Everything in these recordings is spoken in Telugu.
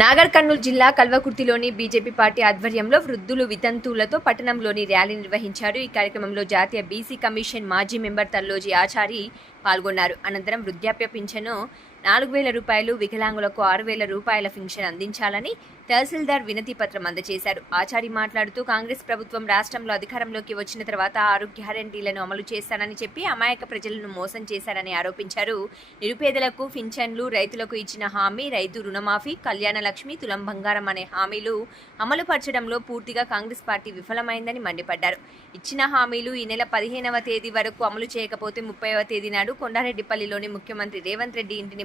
నాగర్ కర్నూలు జిల్లా కల్వకుర్తిలోని బీజేపీ పార్టీ ఆధ్వర్యంలో వృద్ధులు వితంతువులతో పట్టణంలోని ర్యాలీ నిర్వహించారు. ఈ కార్యక్రమంలో జాతీయ బీసీ కమిషన్ మాజీ మెంబర్ తల్లోజీ ఆచారి పాల్గొన్నారు. అనంతరం వృద్ధాప్య పింఛను నాలుగు వేల రూపాయలు వికలాంగులకు ఆరు వేల రూపాయల పింఛన్ అందించాలని తహసీల్దార్ వినతి పత్రం అందజేశారు. ఆచారి మాట్లాడుతూ కాంగ్రెస్ ప్రభుత్వం రాష్ట్రంలో అధికారంలోకి వచ్చిన తర్వాత ఆరు గ్యారంటీలను అమలు చేస్తానని చెప్పి అమాయక ప్రజలను మోసం చేశారని ఆరోపించారు. నిరుపేదలకు పింఛన్లు రైతులకు ఇచ్చిన హామీ రైతు రుణమాఫీ కళ్యాణ లక్ష్మి తులం బంగారం అనే హామీలు అమలు పరచడంలో పూర్తిగా కాంగ్రెస్ పార్టీ విఫలమైందని మండిపడ్డారు. ఇచ్చిన హామీలు ఈ నెల పదిహేనవ తేదీ వరకు అమలు చేయకపోతే ముప్పైవ తేదీ నాడు కొండారెడ్డిపల్లిలోని ముఖ్యమంత్రి రేవంత్ రెడ్డి ఇంటిని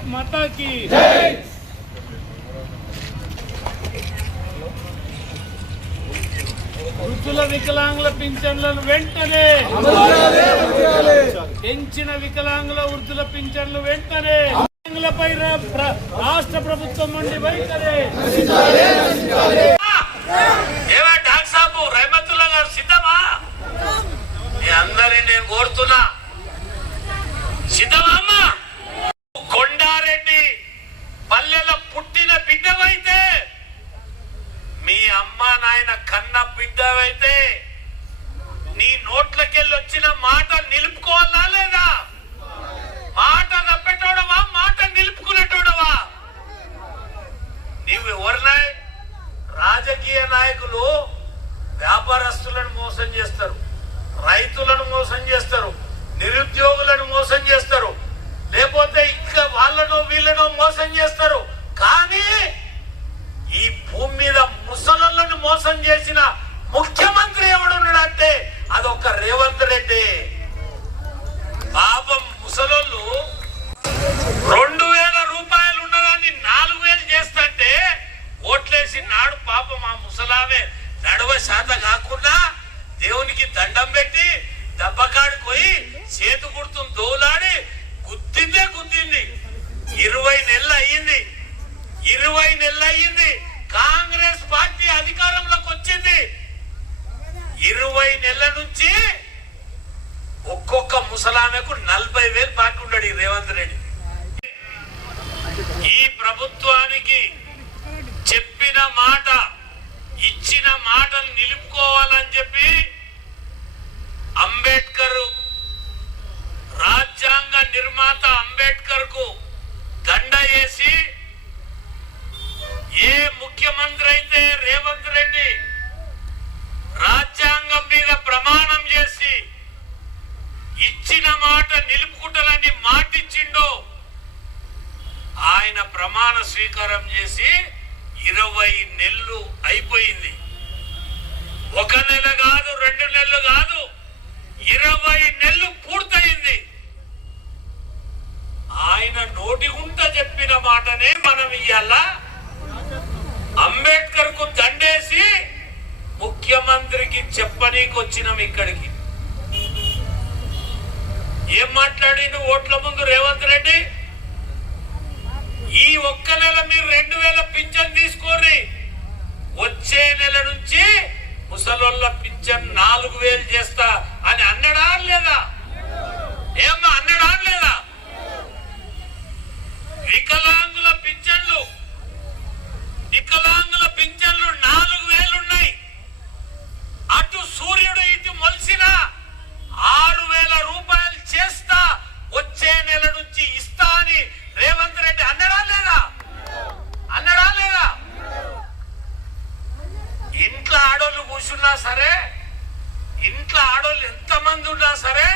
భారత్ మాతాకి. వృద్ధుల వికలాంగుల పింఛన్లను వెంటనే. పెంచిన వికలాంగుల వృద్ధుల పింఛన్లు వెంటనే. రా- రాష్ట్ర ప్రభుత్వం నుండి వైఖరి. కన్న నీ నోట్లకెళ్ళి వచ్చిన మాట నిలుపుకోవాలా లేదా? మాట నప్పేటోడవా? మాట నిలుపుకునేటోడవా? నీవు ఎవరినాయ్ రాజకీయ నాయకులు వ్యాపారస్తులను మోసం చేస్తారు రైతులను మోసం చేస్తారు నిరుద్యోగులను మోసం చేస్తారు లేకపోతే ఇంకా వాళ్ళను వీళ్ళను మోసం చేస్తారు. కానీ ఈ భూమి మీద ముసలులను మోసం చేసిన ఒక రేవంత్ రెడ్డి. పాపం ముసలోళ్ళు రెండు వేల రూపాయలు ఉన్నదాన్ని నాలుగు వేలు చేస్తంటే ఓట్లేసి నాడు పాపం ఆ ముసలామే నడవ శాత కాకుండా దేవునికి దండం పెట్టి దెబ్బకాడికి పోయి చేతు గుర్తును దోలాడి గుద్దిందే గుద్దింది. ఇరవై నెలలు అయ్యింది. ఇరవై నెలలు అయ్యింది కాంగ్రెస్ పార్టీ అధికారంలోకి వచ్చింది ఇరవై నెలల నుంచి ఒక్కొక్క ముసలామెకు నలభై వేలు బాకీ ఉన్నాడు ఈ రేవంత్ రెడ్డి. ఈ ప్రభుత్వానికి చెప్పిన మాట ఇచ్చిన మాటను నిలుపుకోవాలని చెప్పి అంబేద్కర్ రాజ్యాంగ నిర్మాత అంబేద్కర్కు దండ వేసి ఏ ముఖ్యమంత్రి అయితే రేవంత్ రెడ్డి రాజ్యాంగం మీద ప్రమాణం చేసి ఇచ్చిన మాట నిలుపుకుంటానని మాటిచ్చిండో ఆయన ప్రమాణ స్వీకారం చేసి ఇరవై నెలలు అయిపోయింది. ఒక నెల కాదు రెండు నెలలు కాదు ఇరవై నెలలు పూర్తయింది. ఆయన నోటి గుంట చెప్పిన మాటనే మనం ఇయ్యాల? అంబేద్కర్కు దండేసి ముఖ్యమంత్రికి చెప్పనీకొచ్చినాం ఇక్కడికి. ఏం మాట్లాడిండు ఓట్ల ముందు రేవంత్ రెడ్డి? ఈ ఒక్క నెల మీరు రెండు వేల పింఛన్ తీసుకోర్రి వచ్చే నెల నుంచి ముసలోళ్ళ పింఛన్ నాలుగు వేలు చేస్తా అని అన్నడా లేదా? ఏమ్మా అన్నడా లేదా? వికలాంగుల పింఛన్లు వికలాంగుల పింఛన్లు నాలుగు వేలున్నాయి. అటు సూర్యుడు ఇటు మొలిసినా ఉన్నా సరే ఇంట్లో ఆడోళ్ళు ఎంతమంది ఉన్నా సరే